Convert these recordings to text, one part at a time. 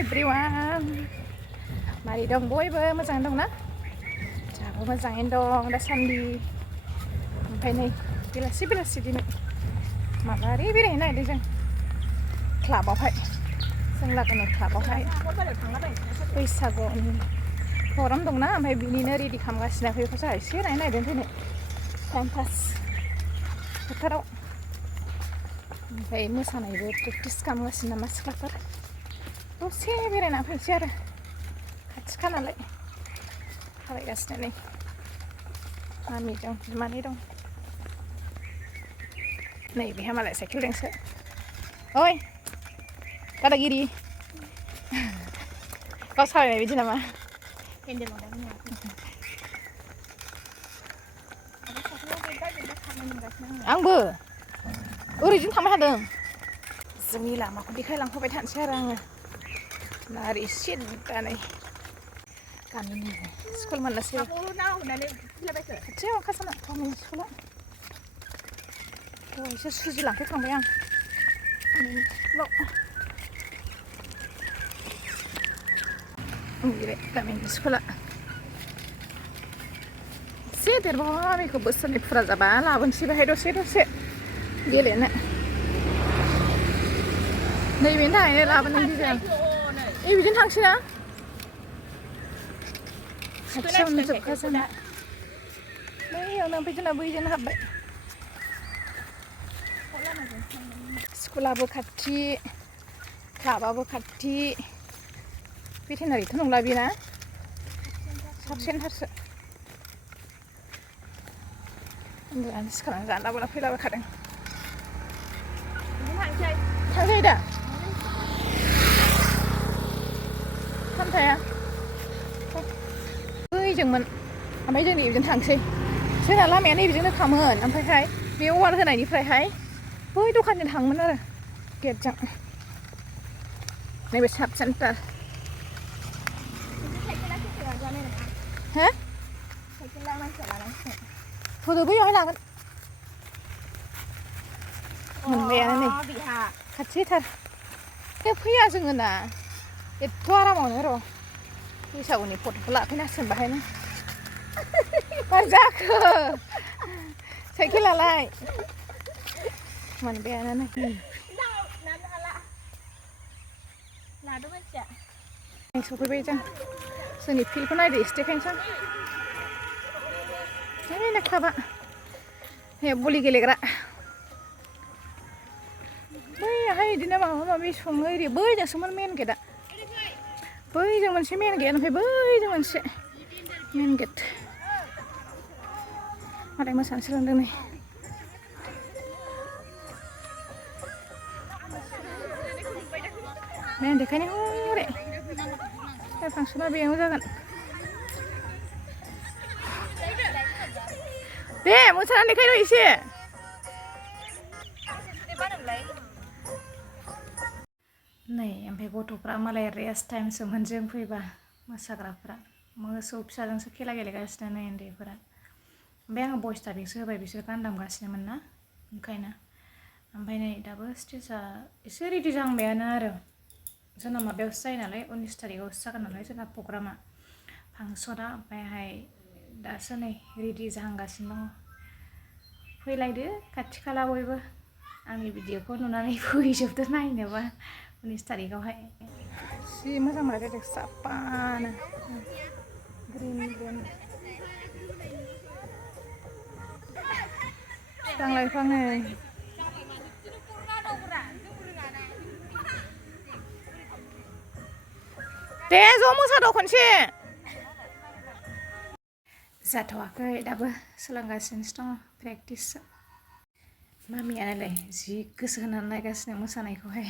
everyone. Mari dong Boibw moजाङै dं ना? जोंहाबो मोजाङैनो दं दासान्दि। ओमफ्राय नै बेलासि दिनै माबा ओरै बेरायहैनो नागिरदों जों क्लाबावहाय। जों लागोनि क्लाबावहाय बैसागुनि प्रग्राम दंना ओमफ्राय बिनिनो रेडि खालामगासिनो बेखौ जोंहा एसे नायनो नागिरदों दिनै टाइम पास फोथाराव। ओमफ्राय मोसानायबो प्रेक्टिस खालामगासिनो नामा सिख्लाफोर। दसे बेरायना फैनोसै आरो खाथिखा नालाय थाबायगासिनो नै मामि दं बिमानै दं नै बेहा मालाय साइकेलजोंसो ओइ दादागिरि गाव सालायनाय बिदि नामा आंबो ओरैजों थांबाय थादों जोंनि लामाखौ देखायलांफाबाय थानोसै आरो आङो नारै सिद्दा नै गामिनि स्कुल मोननोसै खाथियाव खासाना गामिनि स्कुला दहायसो सुजि लांफैखांबाय आं गामिनि स्कुलाव बे गामिनि स्कुला एसे देरबावबा बेखौ बोसोरनै फुरा जाबा लाबोनोसै बाहाय दसे गेलेनो नैबेनि थाखायनो लाबोनाय गिदिर बिदिनो थांसै ना खाथियावनो जोबखा जोंना बैयावनो ओमफ्राय जोंना बैजोंनो हाबबाय स्कुलाबो खाथि क्लाबाबो खाथि भेटेनारिथ' नंला बेना साब सेन्टारसो उन्दुनानै सिखारनानै जाना लाबोना फैलाबायखादों थांसै दा सामथाया बैजोंमोन ओमफ्राय जों नैबेजों थांसै जोंना लामाया नैबेजोंनो खामोन ओमफ्रायहाय बे वाल होनायनिफ्रायहाय बै दखानजों थाङोमोन आरो गेटजों नैबे साब सेन्टार हो फट' बैयावहाय लागोन मोनबायानो नै खाथिथार फैया जोङो ना एथ' आरामावनो र' बैसागुनि फट'खौ लाफैनांसिगोन बाहायनो मा जाखो साइकेलालाय मोनबायानो नै सफैबाय जों जोंनि फिल्डखौ नायदो एसे देखायनोसै आं लेखाबा हे बलि गेलेग्रा बैयाहाय बिदिनो माबा माबि सङो एरि बैजोंसोमोन मेन गेटआ बैजों मोनसे मेन गेट ओमफ्राय बैजों मोनसे मेन गेट मालाय मोसानो सोलोंदों नै मेन देखायनो हरै बे फांसना बेयाव जागोन दे मोसानानै देखायनो एसे नै ओमफ्राय गथ'फ्रा मालाय रेस्ट टाइमसोमोन जों फैबा मोसाग्राफ्रा मोसौ फिसाजोंसो खेला गेलेगासिनो नै उन्दैफोरा ओमफ्राय आङो भइस टाइपिंसो होबाय बिसोर गान दामगासिनोमोन ना ओंखायनो ओमफ्राय नै दाबो स्टेजआ एसे रेडि जाहांबायानो आरो जोंना माबायावसो जायो नालाय 19 तारिखआवसो जागोन नालाय जोंना प्रग्रामा फांसना ओमफ्रायहाय दासो नै रेडि जाहांगासिनो दङ फैलायदो खाथि खाला बयबो आंनि भिडिअखौ नुनानै फैजोबदो नायनोबा 19 तारिखआवहाय जि मोजां मोनलायलायदों साफानो ग्रिन बिफां लाइफां नै दे ज' मोसाद' खनसे जाथ'वाखै दाबो सोलोंगासिनोसो दङ प्रेक्टिस मामियालाय जि गोसो होनानै नायगासिनो मोसानायखौहाय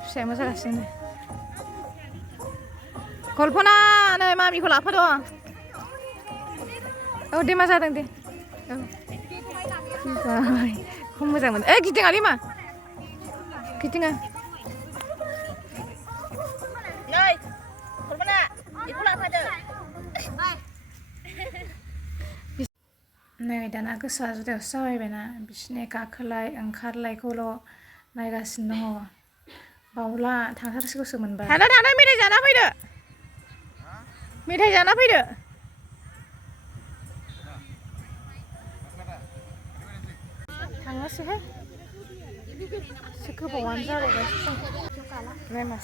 फिसाया मोसागासिनो कल्पना नै मामिखौ लाफाद' औ दे मा जादों दे औ खम मोजां मोनो गिदिङालै मा गिदिङा नै दाना गोसोआ जुदायावसो जाबायना बिसिनि गाखोलाय ओंखारलायखौल' नायगासिनो दङ बावला थांथारसिगौसो मोनबा थांना मेथाइ जाना फैदो मेथाइ जाना फैदो थांनोसैहाय एसे गोबावानो जाबावबायसो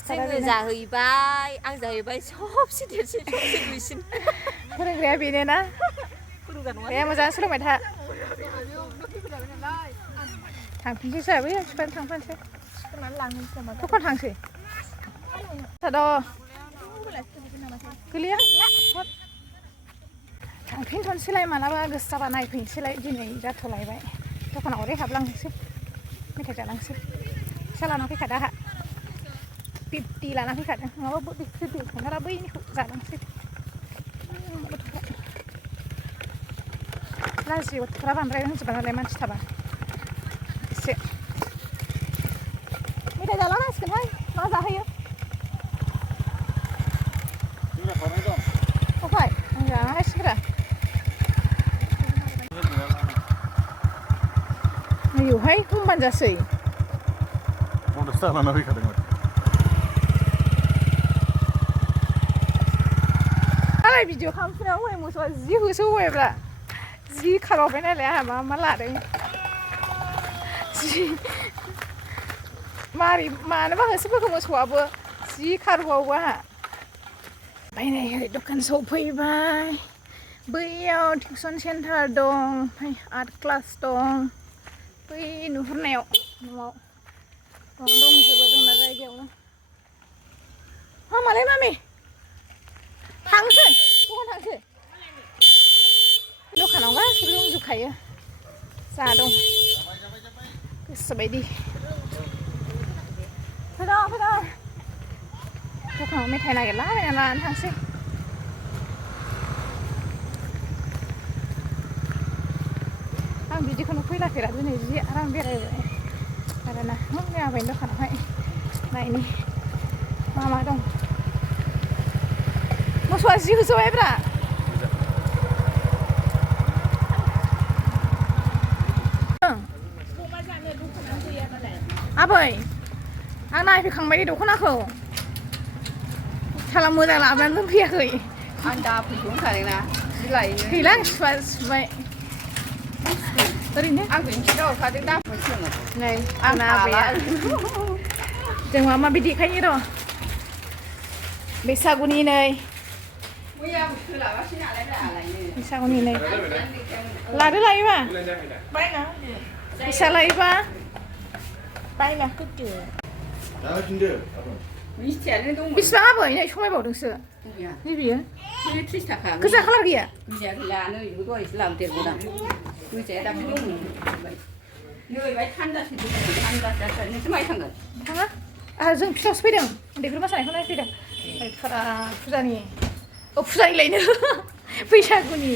जोङो जाहैबाय आं जाहैबाय सबसे देरसिन सबसे दुइसिन फोरोंग्राया बेनो ना दे मोजां सोलोंबाय था थांफिनसै जोंहाबो बिफानो थांफानोसै दखान थांसै गोलैया थांफिनथ'नोसैलाय मालाबा गोसो जाबा नायफैनोसैलाय दिनै जाथ'लायबाय दखानाव ओरै हाबलांनोसै मेथाइ जालांसै फैसा लाना फैखादो आंहा 50 लाना फैखादों नङाबा 50 थांथारा बैनिखौ जालांसै लाजियो गथ'फ्रा बांद्राय रोंजोबा नालाय मानसि थाबा एसे मेथाइ जालांनांसिगोनहाय मा जाहोयो अफाय आं जानांगासिनो नैयावहाय हमबानो जासै लाना फैखादोंमोन आंलाय भिडिअ खालामफिनाव हय मोसौआ जि होसोबायब्रा जि खारबावबाय नालाय आंहा मा लादों जि मानोबा होसोबोखो मोसौआबो जि खारबावो आंहा बायनाय दखान सफैबाय बैयाव टिउसन सेन्टार दं ओमफ्राय आर्ट क्लास दं बै नुहुरनायाव न'आव दंजोबो जोंना जायगायावनो मामालै मामि थांसै दखान थांसै दखानाव गासैबो दंजोबखायो जा दं गोसोबायदि फैद' दखानाव मेथाइ नागिरलाबायना लानानै थांसै आं बिदिखौनो फैलाफेरा दिनै जि आराम बेरायबाय आरोना नै आबैनि दखानावहाय नायनि मा दं मोसौआ जि होसोबायब्रा आबै आं नायफैखांबाय दख'नाखौ साला मोजां लाबोनानै दोनफैयाखै आं दा फैगौ होनखादोंना जि लायो गैला सुबाय ओरैनो आं बेनिखिनो हरखादों दा मोनसेमोन नै आंना आबैया जों माबि देखायनि र' बैसागुनि नै मैयाबो सोलाबासै नालाय लायनो बैसागुनि नै लादो लायोबा बायना फैसा लायोबा बायना होदो मिस्थियानो दंमोन बेसेबां आबै नै समायबावदोंसो नै बियो 30 थाखा गोजा खालार गैया गोजा गैला नै बेखौ दहायसो लांदेरगौदां गोजाया दाख्लै दंमोन नै बाय थान्दासो थान्दासो नोंसो माइ थांगोन थाङा जों फिसासो फैदों उन्दैफोर मोसानायखौ नायफैदों फुरा फुजानि फुजानिलायनो बैसागुनि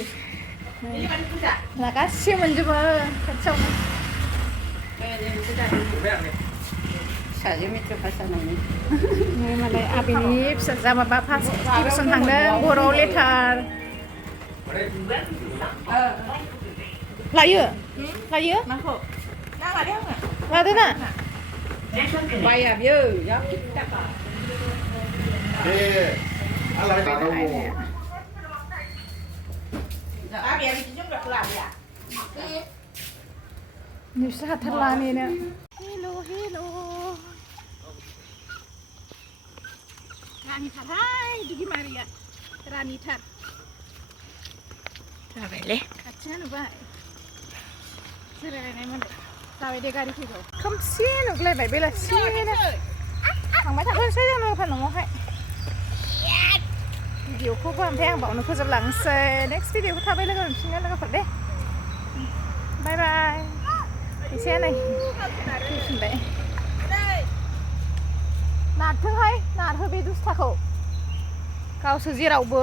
गासिबो मोनजोबो खाथियावनो फिसाजो मेट्रिक पास जानायनि मालाय आबैनि फिसाजोआ माबा फार्स्ट डिभिजन थांदों बर'आव लेटार लायो माखौ नाङालै आंनो लादो ना बाया बियो जा 50 थाखा आबैया बिदि जोमग्राखौ लाबोया नोंसोर हाथारला नेनो हेल' रानिथारहाय दुगिमारिया रानिथार जाबायलै खाथिया नुबाय जिरायलायनाय मोनदों जाबाय दे गारि फैगौ खोमसि नुगलायबाय बेलासिनो थांबाय थाथोंसै जों दखान न'आवहाय भिडिअखौबो ओमफ्राय आं बावनो फोजोबलांसै नेक्स्ट भिडिअखौ थाबाय लोगो मोनफिनगोन लोगोफोर दे बाय बाय फैसाया नै फैफिनबाय नारथोंहाय नारहो बे दुस्थाखौ गावसो जेरावबो